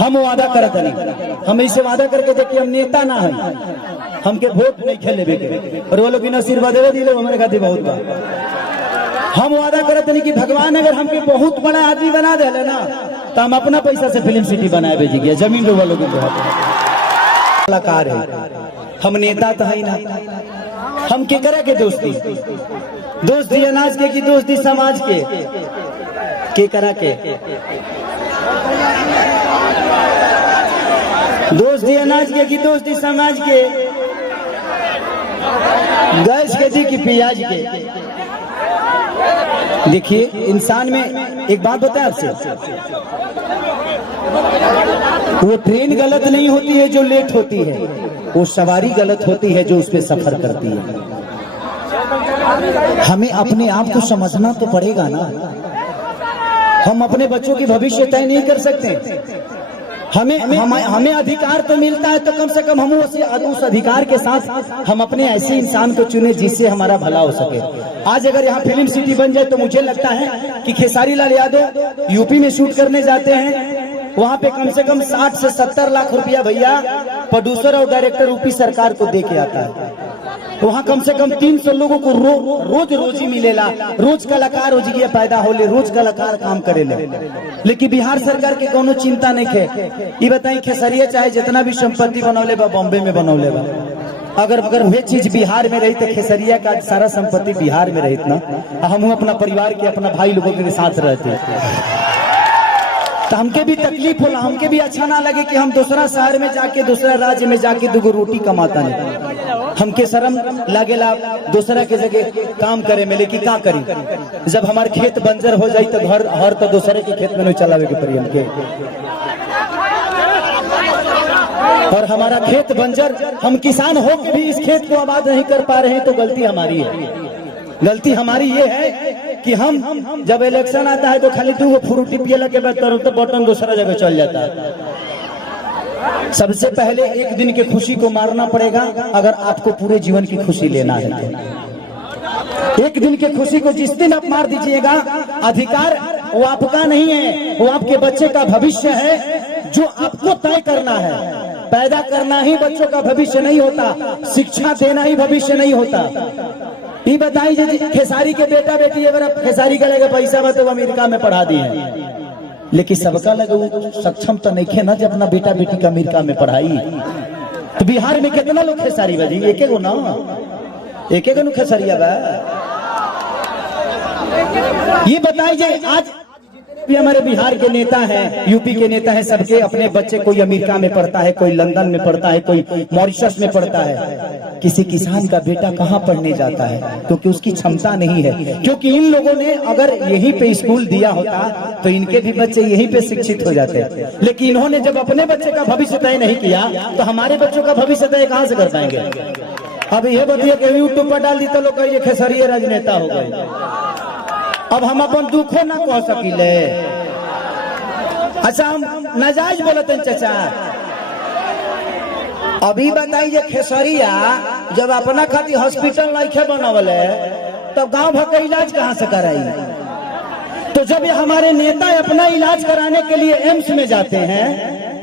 हम वादा करत नहीं, हम ऐसे वादा करके देखिए हम नेता ना है, हमके वोट नहीं खेले बेके और वो लोग बिना आशीर्वाद दे दिले हमारे खातिर बहुत बा। हम वादा करत नहीं कि भगवान अगर हमके बहुत बड़ा आदमी बना देले ना तो हम अपना पैसा से फिल्म सिटी बनाए भेजी गया, जमीन रो वालों के कलाकार है, हम नेता तो है ना। हम के करे के दोस्ती अनाज के की दोस्ती समाज के करा के दोस्ती अनाज के की दोस्ती समाज के, गैस के दी की प्याज के। देखिए इंसान में एक बात बताए आपसे, वो ट्रेन गलत नहीं होती है जो लेट होती है, वो सवारी गलत होती है जो उस पर सफर करती है। हमें अपने आप को समझना तो पड़ेगा ना, हम अपने बच्चों की भविष्य तय नहीं कर सकते। हमें अधिकार तो मिलता है तो कम से कम हम उस अधिकार के साथ हम अपने ऐसे इंसान को चुने जिससे हमारा भला हो सके। आज अगर यहाँ फिल्म सिटी बन जाए तो मुझे लगता है कि खेसारी लाल यादव यूपी में शूट करने जाते हैं, वहाँ पे कम से कम 60 से 70 लाख रुपया भैया प्रोड्यूसर और डायरेक्टर यूपी सरकार को दे के आता है। वहाँ कम से कम 300 लोगों को रोज रोजी मिलेला, रोज कलाकार हो जी पैदा होले, रोज कलाकार काम करेले। लेकिन बिहार सरकार के कोनो चिंता नहीं है। ये बताई खेसरिया चाहे जितना भी संपत्ति बनौले बा बॉम्बे में बनौले बा, अगर वे चीज बिहार में रही तो खेसरिया का सारा संपत्ति बिहार में रहित ना, हम अपना परिवार के अपना भाई लोगों के साथ रहते तो हमके भी तकलीफ होला, हमके भी अच्छा ना लगे कि हम दूसरा शहर में जाके दूसरा राज्य में जाके दुगो रोटी कमाता नहीं। हमके शर्म लागेला दूसरा के जगह काम करे में, लेकिन क्या करी जब हमारे खेत बंजर हो जाये तो घर हर तो दूसरे के खेत में नहीं चलावे के पड़ी हमके, और हमारा खेत बंजर, हम किसान हो के भी इस खेत को आबाद नहीं कर पा रहे हैं तो गलती हमारी है। गलती हमारी ये है कि हम जब इलेक्शन आता है तो खाली 2 फ्रूटी पियला के बाद तो बटन दूसरा जगह चल जाता है। सबसे पहले एक दिन की खुशी को मारना पड़ेगा अगर आपको पूरे जीवन की खुशी लेना है। एक दिन की खुशी को जिस दिन आप मार दीजिएगा, अधिकार वो आपका नहीं है, वो आपके बच्चे का भविष्य है जो आपको तय करना है। पैदा करना ही बच्चों का भविष्य नहीं होता, शिक्षा देना ही भविष्य नहीं होता। ये बताई खेसारी के बेटा बेटी अगर खेसारी का लगे पैसा में तो अमेरिका में पढ़ा दिए, लेकिन सबका लगे सक्षम तो नहीं खे ना जब अपना बेटा बेटी का अमेरिका में पढ़ाई। तो बिहार में कितना लोग खेसारी बजी, एक गो ना, एक गो खेसरिया बा। ये बताइए आज भी हमारे बिहार के नेता हैं, यूपी के नेता हैं, सबके अपने बच्चे कोई अमेरिका में पढ़ता है, कोई लंदन में पढ़ता है, कोई मॉरिशस में पढ़ता है। किसी किसान का बेटा कहाँ पढ़ने जाता है क्योंकि उसकी क्षमता नहीं है, क्योंकि इन लोगों ने अगर यहीं पे स्कूल दिया होता तो इनके भी बच्चे यहीं पे शिक्षित हो जाते। लेकिन इन्होंने जब अपने बच्चे का भविष्य तय नहीं किया तो हमारे बच्चों का भविष्य तय कहाँ से कर पाएंगे। अब ये बताइए कि यूट्यूब पर डाल दी तो लोग ये खेसरिया राजनेता हो गए। अब हम अपन दुखो ना कह सकीले। अच्छा हम नाजायज बोलते हैं चाचा। अभी बताइए खेसरिया जब अपना खातिर हॉस्पिटल नहीं बनावले तो गांव भर का इलाज कहां से कराई। तो जब ये हमारे नेता अपना इलाज कराने के लिए एम्स में जाते हैं,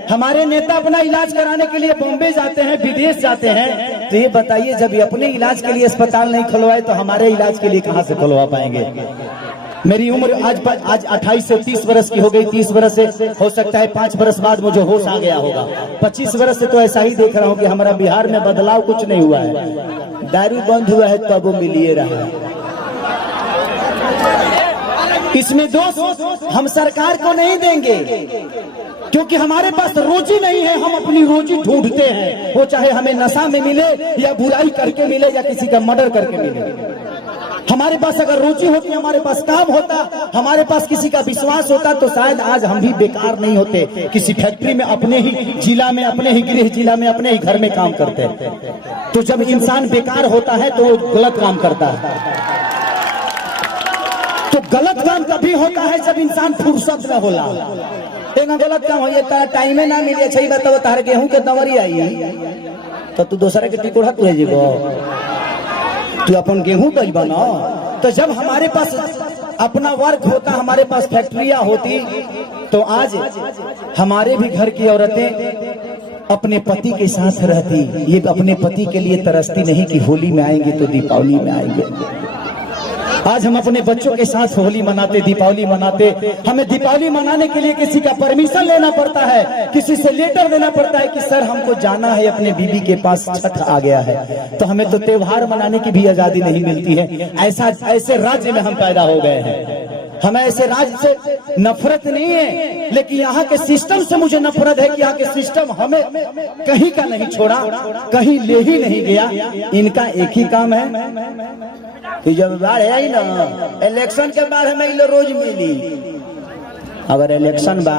हमारे नेता अपना इलाज कराने के लिए बॉम्बे जाते हैं, विदेश जाते हैं, तो ये बताइए जब ये अपने इलाज के लिए अस्पताल नहीं खुलवाए तो हमारे इलाज के लिए कहां से खुलवा पाएंगे। मेरी उम्र आज 28 से 30 वर्ष की हो गई। 30 वर्ष से हो सकता है 5 वर्ष बाद मुझे होश आ गया होगा। 25 वर्ष से तो ऐसा ही देख रहा हूँ कि हमारा बिहार में बदलाव कुछ नहीं हुआ है। दारू बंद हुआ है तब वो मिलिए रहा है। इसमें दोष हम सरकार को नहीं देंगे क्योंकि हमारे पास रोजी नहीं है, हम अपनी रोजी ढूंढते हैं, वो चाहे हमें नशा में मिले या बुराई करके मिले या किसी का मर्डर करके मिले। हमारे पास अगर रुचि होती, हमारे पास काम होता, हमारे पास किसी का विश्वास होता तो शायद आज हम भी बेकार नहीं होते। किसी फैक्ट्री में अपने ही जिला में, अपने ही गृह जिला में, अपने ही घर में काम करते। तो जब इंसान बेकार होता है तो वो गलत काम करता है। तो गलत काम तभी होता है जब इंसान फुर्सत में होला। एक गलत काम हो जाता है, टाइम ना मिले, सही बताओ तार गेहूं के दवरी आई तो तू दूसरा के टिकोड़ा तू जीवो, तू अपन गेहूं दईबा ना। तो जब हमारे पास अपना वर्क होता, हमारे पास फैक्ट्रियां होती तो आज हमारे भी घर की औरतें अपने पति के साथ रहती, ये अपने पति के लिए तरसती नहीं कि होली में आएंगे तो दीपावली में आएंगे। आज हम अपने बच्चों के साथ होली मनाते, दीपावली मनाते। हमें दीपावली मनाने के लिए किसी का परमिशन लेना पड़ता है, किसी से लेटर देना पड़ता है कि सर हमको जाना है अपने बीबी के पास, छठ आ गया है। तो हमें तो त्योहार मनाने की भी आजादी नहीं मिलती है। ऐसे राज्य में हम पैदा हो गए हैं। हमें ऐसे राज्य से नफरत नहीं है, लेकिन यहाँ के सिस्टम से मुझे नफरत है कि यहाँ के सिस्टम हमें कहीं का नहीं छोड़ा, कहीं ले ही नहीं गया। इनका एक ही काम है कि जब बाढ़ आई ना, इलेक्शन के बाद हमें लो रोज मिली। अगर इलेक्शन बा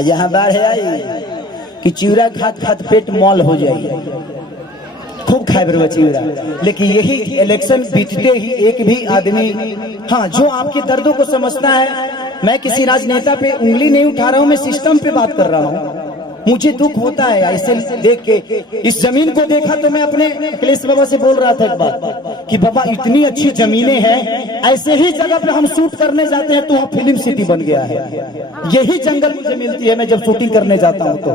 जहाँ बाढ़ आई कि चिवड़ा खात खात पेट मॉल हो जाए, खूब खाए बरवा चिवड़ा। लेकिन यही इलेक्शन बीतते ही एक भी आदमी, हाँ, जो आपके दर्दों को समझता है। मैं किसी राजनेता पे उंगली नहीं उठा रहा हूँ, मैं सिस्टम पे बात कर रहा हूँ। मुझे दुख होता है ऐसे देख के। इस जमीन को देखा तो मैं अपने अखिलेश बाबा से बोल रहा था एक बात कि बाबा इतनी अच्छी जमीनें हैं, ऐसे ही जगह पे हम शूट करने जाते हैं तो वहाँ फिल्म सिटी बन गया है। यही जंगल मुझे मिलती है मैं जब शूटिंग करने जाता हूँ तो।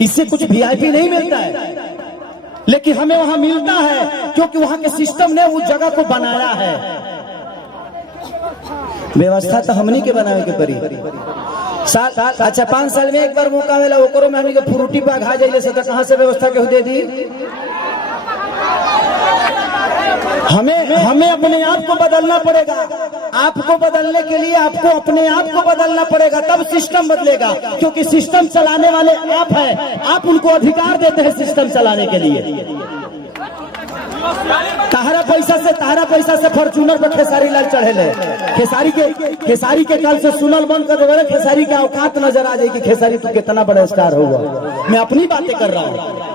इससे कुछ वीआईपी नहीं मिलता है, लेकिन हमें वहां मिलता है क्योंकि वहां के सिस्टम ने उस जगह को बनाया है। व्यवस्था तो हमनी के बनावे के परी। अच्छा 5 साल में एक बार मौका मिला, ओकरो में हमनी के फ्रूटी पे घा जाइले से तो कहां से व्यवस्था के दे दी। हमें अपने आप को बदलना पड़ेगा। आपको बदलने के लिए आपको अपने आप को बदलना पड़ेगा, तब सिस्टम बदलेगा। क्योंकि सिस्टम चलाने वाले आप हैं, आप उनको अधिकार देते हैं सिस्टम चलाने के लिए। तारा पैसा से फॉर्चूनर पर खेसारी लाल चढ़ेले। खेसारी के कल से सुनल बंद कर देवे। खेसारी का औकात नजर आ जाए कि खेसारी तू कितना बड़ा स्टार होगा। मैं अपनी बातें कर रहा हूँ।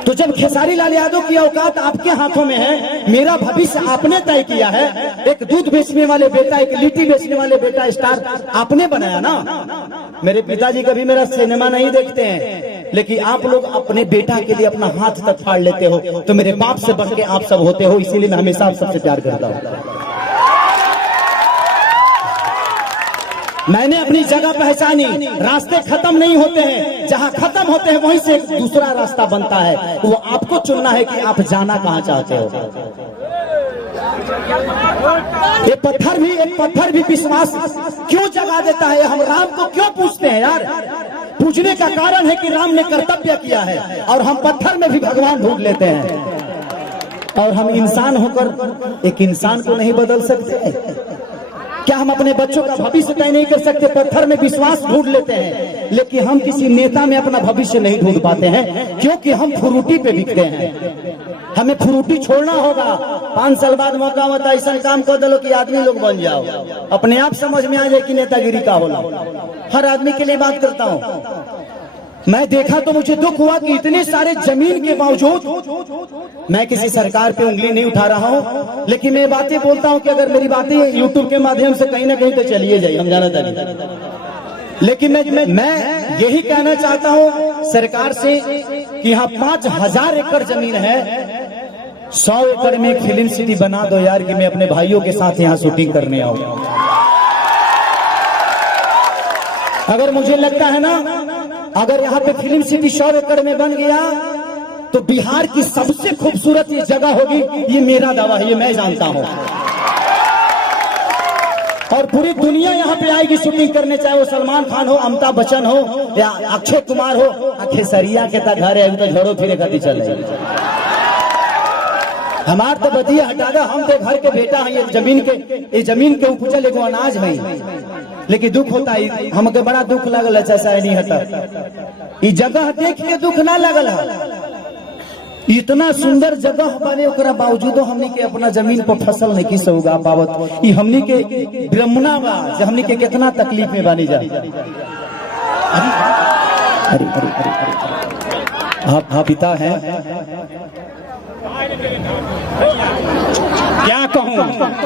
तो जब खेसारी लाल यादव की औकात आपके हाथों में है, मेरा भविष्य आपने तय किया है। एक दूध बेचने वाले बेटा, एक लिट्टी बेचने वाले बेटा स्टार आपने बनाया ना। मेरे पिताजी कभी मेरा सिनेमा नहीं देखते हैं, लेकिन आप लोग अपने बेटा के लिए अपना हाथ तक फाड़ लेते हो। तो मेरे बाप से बढ़ के आप सब होते हो, इसीलिए मैं हमेशा आप सबसे प्यार करता हूँ। मैंने अपनी जगह पहचानी। रास्ते खत्म नहीं होते हैं, जहाँ खत्म होते हैं वहीं से एक दूसरा रास्ता बनता है। वो आपको चुनना है कि आप जाना कहाँ चाहते हो। एक पत्थर भी विश्वास क्यों जगा देता है। हम राम को क्यों पूछते हैं यार? पूछने का कारण है कि राम ने कर्तव्य किया है, और हम पत्थर में भी भगवान ढूंढ लेते हैं। और हम इंसान होकर एक इंसान को नहीं बदल सकते। क्या हम अपने बच्चों का भविष्य तय नहीं कर सकते? पत्थर में विश्वास ढूंढ लेते हैं, लेकिन हम किसी नेता में अपना भविष्य नहीं ढूंढ पाते हैं, क्योंकि हम फ्रूटी पे बिकते हैं। हमें फ्रूटी छोड़ना होगा। 5 साल बाद मौका होता है, ऐसा काम कर दो कि आदमी लोग बन जाओ। अपने आप समझ में आ जाए कि नेतागिरी का होला। हर आदमी के लिए बात करता हूँ। मैं देखा तो मुझे दुख हुआ कि इतने सारे जमीन के बावजूद, मैं किसी सरकार पे उंगली नहीं उठा रहा हूं, लेकिन मैं बातें बोलता हूं कि अगर मेरी बातें यूट्यूब के माध्यम से कहीं ना कहीं तो चलिए जाए, हम जाना चाहिए। लेकिन मैं यही कहना चाहता हूं सरकार से कि यहाँ 5000 एकड़ जमीन है, 100 एकड़ में एक फिल्म सिटी बना दो यार, कि मैं अपने भाइयों के साथ यहाँ शूटिंग करने आऊं। अगर मुझे लगता है ना, अगर यहाँ पे फिल्म सिटी 100 एकड़ में बन गया तो बिहार की सबसे खूबसूरत ये जगह होगी। ये मेरा दावा है, ये मैं जानता हूँ। और पूरी दुनिया यहाँ पे आएगी शूटिंग करने, चाहे वो सलमान खान हो, अमिताभ बच्चन हो या अक्षय कुमार हो। खेसरिया के ता घर है तो झोड़ो फिरे खाती चले। हमार तो बतिया हटा दो, हम तो घर के बेटा हैं। ये जमीन के उपजल एगो अनाज है। लेकिन दुख होता है, हमके बड़ा दुख लगल है। ऐसा नहीं हटा, ये जगह देख के दुख ना लगल है। इतना सुंदर जगह बने, ओकरा बावजूदो हमनी के अपना जमीन पर फसल नहीं किस उगा पावत। ये हमनी के ब्रह्मणा बा, हमनी के कितना तकलीफ में बानी जा। आप पिता हैं, क्या कहूँ?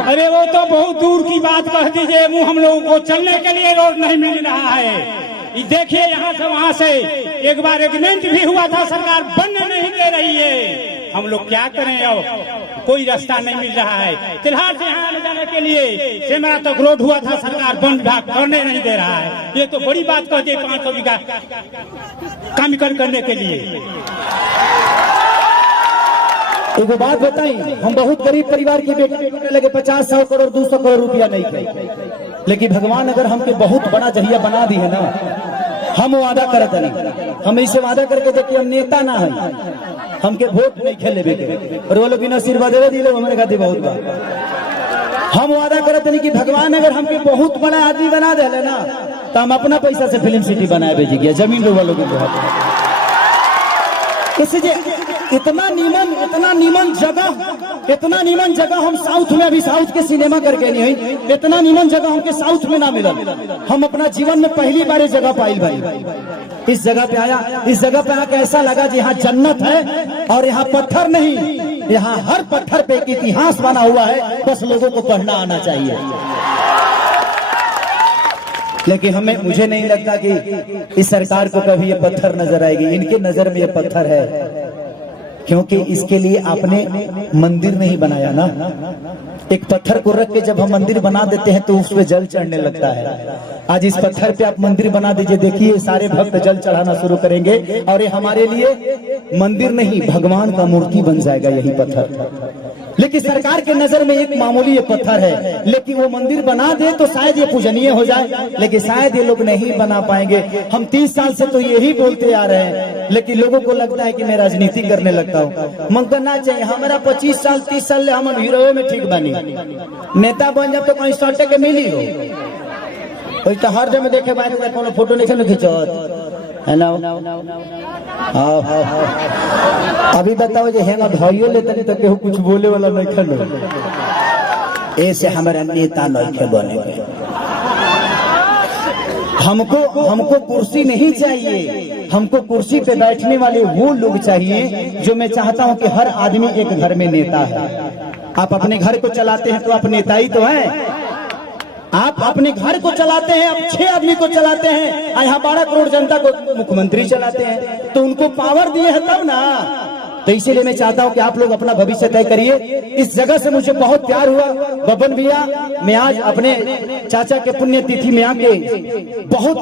अरे वो तो बहुत दूर की बात कह दीजिए। मुँह हम लोगों को चलने के लिए रोड नहीं मिल रहा है। देखिए यहाँ से वहाँ से एक बार एग्रीमेंट भी हुआ था, सरकार बनने नहीं दे रही है। हम लोग क्या करें, अब कोई रास्ता नहीं मिल रहा है। तिल्हार से यहाँ आने जाने के लिए सेमरा तक रोड हुआ था, सरकार वन विभाग करने नहीं दे रहा है। ये तो बड़ी बात कहती है 500 बीघा काम करने के लिए। एक बात बताई, हम बहुत गरीब परिवार की बेटे लगे 50-100 करोड़ 200 करोड़ रुपया नहीं थे, लेकिन भगवान अगर हमके बहुत बड़ा जरिया बना दी है ना, हम वादा करते नहीं। हम इसे वादा करके देखिए, हम नेता ना है, हमके वोट नहीं खेले बेटे, और वो लोग बिना आशीर्वाद दे दिले हमारे खातिर बहुत बा। हम वादा करते नहीं कि भगवान अगर हमके बहुत बड़ा आदमी बना दे ना, तो हम अपना पैसा से फिल्म सिटी बनाए भेजी गया, जमीन लोग लोगों को इसलिए इतना नीमन जगह हम साउथ में, अभी साउथ के सिनेमा करके नहीं है, इतना नीमन जगह हमके साउथ में ना मिला। हम अपना जीवन में पहली बार जगह पाई भाई, इस जगह पे आया, इस जगह पे आके ऐसा लगा कि यहाँ जन्नत है, और यहाँ पत्थर नहीं, यहाँ हर पत्थर पे एक इतिहास बना हुआ है, बस लोगों को पढ़ना आना चाहिए। लेकिन मुझे नहीं लगता कि इस सरकार को कभी ये पत्थर नजर आएगी। इनके नजर में ये पत्थर है, क्योंकि इसके लिए आपने मंदिर नहीं बनाया ना। एक पत्थर को रख के जब हम मंदिर बना देते हैं तो उसमें जल चढ़ने लगता है। आज इस पत्थर पे आप मंदिर बना दीजिए, देखिए सारे भक्त जल चढ़ाना शुरू करेंगे, और ये हमारे लिए मंदिर नहीं, भगवान का मूर्ति बन जाएगा यही पत्थर। लेकिन सरकार के नजर में एक मामूली ये पत्थर है, लेकिन वो मंदिर बना दे तो शायद ये पूजनीय हो जाए, लेकिन शायद ये लोग नहीं बना पाएंगे। हम 30 साल से तो यही बोलते आ रहे हैं, लेकिन लोगों को लगता है कि मैं राजनीति करने लगता हूँ। मन करना चाहिए, हमारा 25 साल 30 साल हम हीरो में ठीक बनी, नेता बन जाए तो कहीं सटे के मिली हो, तो हर जगह देखे बाहर कोनो फोटो नहीं खींचत है ना। अभी बताओ जे है ना धइयो लेते नहीं तो केहू कुछ बोले वाला नहीं खलो, ऐसे हमारा नेता नहीं बने। हमको कुर्सी नहीं चाहिए, हमको कुर्सी पे बैठने वाले वो लोग चाहिए जो मैं चाहता हूं कि हर आदमी एक घर में नेता है। आप अपने घर को चलाते हैं तो आप नेता ही तो हैं। आप अपने घर को चलाते हैं, आप 6 आदमी को चलाते हैं, यहाँ 12 करोड़ जनता को मुख्यमंत्री चलाते हैं, तो उनको पावर दिए है तब ना। तो इसीलिए मैं चाहता हूं कि आप लोग अपना भविष्य तय करिए। इस जगह से मुझे बहुत प्यार हुआ बबन भैया, मैं आज अपने चाचा के पुण्यतिथि में आके बहुत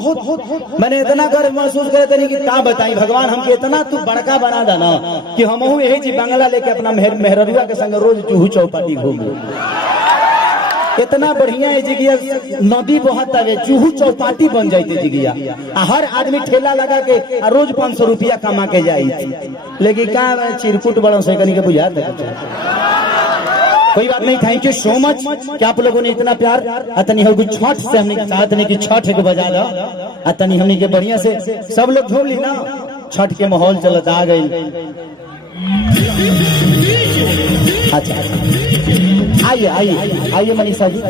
मैंने इतना गर्व महसूस करे थे कि क्या बताई, भगवान हमके इतना तू बड़का बना देना कि हम यही जी बंगला लेके अपना मेहरुआ के संग रोज चूहू चौपाटी घूमू। इतना बढ़िया है जिगिया, नदी बहुत आगे चूहू चौपाटी बन जाती जिगिया, हर आदमी ठेला लगा के रोज 500 रुपया कमा के जाई। लेकिन क्या चिरकुट बड़ों से करके बुझा दे। कोई बात नहीं, थैंक यू सो मच कि आप लोगों ने इतना प्यार। अतनी हो छठ से हमने चाहते नहीं कि छठ के बजा दो, अतनी हमने के बढ़िया से सब लोग झूम ली ना, छठ के माहौल चलत आ गई। अच्छा आइए आइए आइए मनीषा जी।